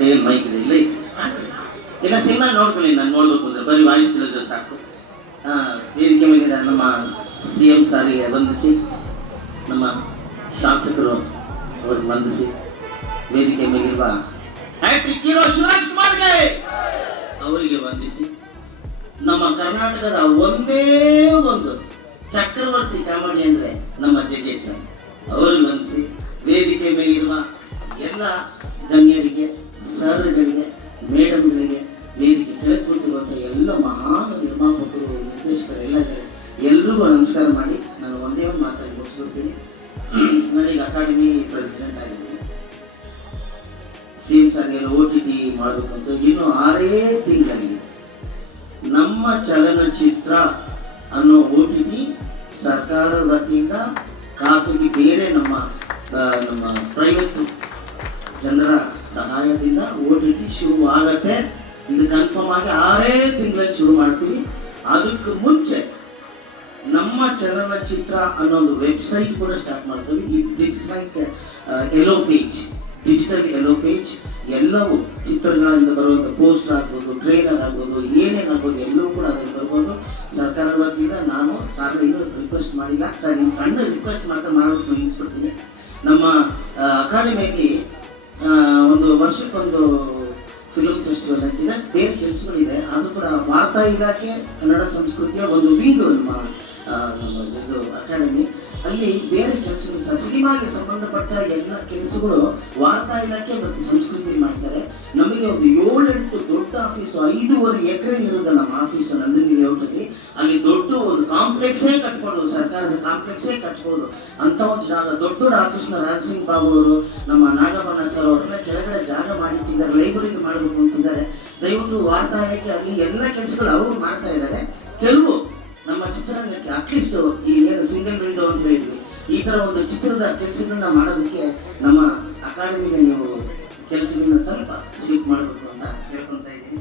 ಕೈಯಲ್ಲಿ ಮೈಕ್ ಇದೆ ಇಲ್ಲ ಈಗ ಸಿನಿಮಾ ನೋಡ್ಕೊಳ್ಳಿ, ನಾನು ನೋಡ್ಬೇಕು ಅಂದ್ರೆ ಬರೀ ವಾಯ್ಸ್ ತಿಳಿದ್ರೆ ಸಾಕು. ವೇದಿಕೆ ಮೇಲೆ ನಮ್ಮ CM ಸಾರಿಗೆ ವಂದಿಸಿ, ನಮ್ಮ ಶಾಸಕರು ಅವ್ರಿಗೆ ವಂದಿಸಿ, ವೇದಿಕೆ ಮೇಲಿರುವ ಹ್ಯಾಟ್ರಿಕ್ ಹೀರೋ ಶಿವರಾಜ್ ಕುಮಾರ್ಗೆ ಅವರಿಗೆ ವಂದಿಸಿ, ನಮ್ಮ ಕರ್ನಾಟಕದ ಒಂದೇ ಒಂದು ಚಕ್ರವರ್ತಿ ಕಾಮಿಡಿ ಅಂದ್ರೆ ನಮ್ಮ ಜಗ್ಗೇಶ್ ಅವ್ರಿಗೆ ವಂದಿಸಿ, ವೇದಿಕೆ ಮೇಲಿರುವ ಎಲ್ಲ ಗಣ್ಯರಿಗೆ, ಸರ್ಗಳಿಗೆ, ಮೇಡಮ್ಗಳಿಗೆ, ವೇದಿಕೆ ಕೆಳಗೆ ಕೂತಿರುವಂಥ ಎಲ್ಲ ಮಹಾನ್ ನಿರ್ಮಾಪಕರು, ನಿರ್ದೇಶಕರು ಎಲ್ರಿಗೂ ನಮಸ್ಕಾರ ಮಾಡಿ ನಾನು ಒಂದೇ ಒಂದು ಮಾತಾಡಿ ಮುಗಿಸ್ಬಿಡ್ತೀನಿ. ನಾನೀಗ ಅಕಾಡೆಮಿ ಪ್ರೆಸಿಡೆಂಟ್ ಆಗಿದ್ದೀನಿ. CM ಸಾರಿಗೆ OTT ಮಾಡಬೇಕಂತ ಇನ್ನು 6 ತಿಂಗಳಲ್ಲಿ ನಮ್ಮ ಚಲನಚಿತ್ರ ಅನ್ನೋ OTT ಸರ್ಕಾರದ ವತಿಯಿಂದ ಖಾಸಗಿ ಬೇರೆ ನಮ್ಮ ಪ್ರೈವೇಟ್ ಜನರ ಸಹಾಯದಿಂದ OTT ಶುರು ಆಗತ್ತೆ. ಇದು ಕನ್ಫರ್ಮ್ ಆಗಿ 6 ತಿಂಗಳಲ್ಲಿ ಶುರು ಮಾಡ್ತೀವಿ. ಅದಕ್ಕೆ ಮುಂಚೆ ನಮ್ಮ ಚಲನಚಿತ್ರ ಅನ್ನೋ ಒಂದು ವೆಬ್ಸೈಟ್ ಕೂಡ ಸ್ಟಾರ್ಟ್ ಮಾಡ್ತೀವಿ. This like yellow page, digital yellow page. ಎಲ್ಲವೂ ಚಿತ್ರಗಳಿಂದ ಬರುವಂಥ ಪೋಸ್ಟರ್ ಆಗ್ಬೋದು, ಟ್ರೈಲರ್ ಆಗ್ಬೋದು, ಏನೇನಾಗ್ಬೋದು ಎಲ್ಲವೂ ಕೂಡ ಅದರಲ್ಲಿ ಬರ್ಬೋದು. ಸರ್ಕಾರದ ವತಿಯಿಂದ ನಾನು ಸಾಗರ ಇನ್ನೂ ರಿಕ್ವೆಸ್ಟ್ ಮಾಡಿಲ್ಲ ಸರ್, ನಿಮ್ಮ ಸಣ್ಣ ರಿಕ್ವೆಸ್ಟ್ ಮಾತ್ರ ಮಾಡ್ಬಿಟ್ಟು ಮುಗಿಸ್ಬಿಡ್ತೀನಿ. ನಮ್ಮ ಅಕಾಡೆಮಿಯಲ್ಲಿ ಒಂದು ವರ್ಷಕ್ಕೊಂದು ಫಿಲ್ಮ್ ಫೆಸ್ಟಿವಲ್ ಅಂತಿದೆ, ಬೇರೆ ಕೆಲಸಗಳಿದೆ. ಅದು ಕೂಡ ವಾರ್ತಾ ಇಲಾಖೆ ಕನ್ನಡ ಸಂಸ್ಕೃತಿಯ ಒಂದು ವಿಂಗ್ ನಮ್ಮ ಇದು ಅಕಾಡೆಮಿ. ಅಲ್ಲಿ ಬೇರೆ ಕೆಲಸಗಳು ಸಿನಿಮಾಗೆ ಸಂಬಂಧಪಟ್ಟ ಎಲ್ಲ ಕೆಲಸಗಳು ವಾರ್ತಾ ಇಲಾಖೆ ಮತ್ತು ಸಂಸ್ಕೃತಿ ಮಾಡ್ತಾರೆ. ನಮಗೆ ಒಂದು 7-8 ದೊಡ್ಡ ಆಫೀಸು, 5.5 ಎಕರೆ ಇರೋದು ನಮ್ಮ ಆಫೀಸು ನಂದಿನಿ ಲೇಔಟಲ್ಲಿ. ಅಲ್ಲಿ ದೊಡ್ಡ ಒಂದು ಕಾಂಪ್ಲೆಕ್ಸೇ ಕಟ್ಬೋದು, ಸರ್ಕಾರದ ಕಾಂಪ್ಲೆಕ್ಸೇ ಕಟ್ಬೋದು ಅಂತ ಒಂದು ಜಾಗ, ದೊಡ್ಡ ಆಫೀಸ್ನ ರಾಜಸಿಂಗ್ ಬಾಬು ಅವರು, ನಮ್ಮ ನಾಗಮಣ ಸರ್ ಅವರೆಲ್ಲ ಕೆಳಗಡೆ ಜಾಗ ಮಾಡಿಟ್ಟಿದ್ದಾರೆ, ಲೈಬ್ರರಿ ಮಾಡಬೇಕು ಅಂತಿದ್ದಾರೆ. ದಯವಿಟ್ಟು ವಾರ್ತಾ ಇಲಾಖೆ ಅಲ್ಲಿ ಎಲ್ಲ ಕೆಲಸಗಳು ಅವರು ಮಾಡ್ತಾ ಇದ್ದಾರೆ. ಕೆಲವು ನಮ್ಮ ಚಿತ್ರರಂಗಕ್ಕೆ ಅಟ್ಲೀಸ್ಟ್ ಈಗೇನು ಸಿಂಗಲ್ ವಿಂಡೋ ಅಂತ ಹೇಳಿದ್ವಿ, ಈ ಥರ ಒಂದು ಚಿತ್ರದ ಕೆಲಸಗಳನ್ನ ಮಾಡೋದಕ್ಕೆ ನಮ್ಮ ಅಕಾಡೆಮಿಗೆ ನೀವು ಕೆಲಸಗಳನ್ನ ಸ್ವಲ್ಪ ಶಿಫ್ಟ್ ಮಾಡಬೇಕು ಅಂತ ಹೇಳ್ಕೊತಾ ಇದ್ದೀನಿ.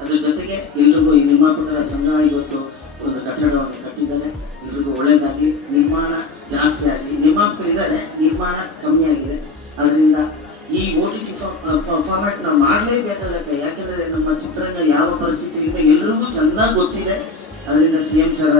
ಅದ್ರ ಜೊತೆಗೆ ಎಲ್ರಿಗೂ ಈ ನಿರ್ಮಾಪಕರ ಸಂಘ ಇವತ್ತು ಒಂದು ಕಟ್ಟಡವನ್ನು ಕಟ್ಟಿದ್ದಾರೆ. ಎಲ್ರಿಗೂ ಒಳ್ಳೆಯದಾಗಿ, ನಿರ್ಮಾಣ ಜಾಸ್ತಿ ಆಗಲಿ. ನಿರ್ಮಾಪಕರು ಇದ್ದಾರೆ, ನಿರ್ಮಾಣ ಕಮ್ಮಿ ಆಗಿದೆ. ಅದರಿಂದ ಈ OTT ಫಾರ್ಮ್ಯಾಟ್ ನಾವು ಮಾಡಲೇಬೇಕಾಗತ್ತೆ. ಯಾಕೆಂದರೆ ನಮ್ಮ ಚಿತ್ರರಂಗ ಯಾವ ಪರಿಸ್ಥಿತಿ ಇದೆ ಎಲ್ರಿಗೂ ಚೆನ್ನಾಗಿ ಗೊತ್ತಿದೆ. ಅದರಿಂದ CM ಸರ್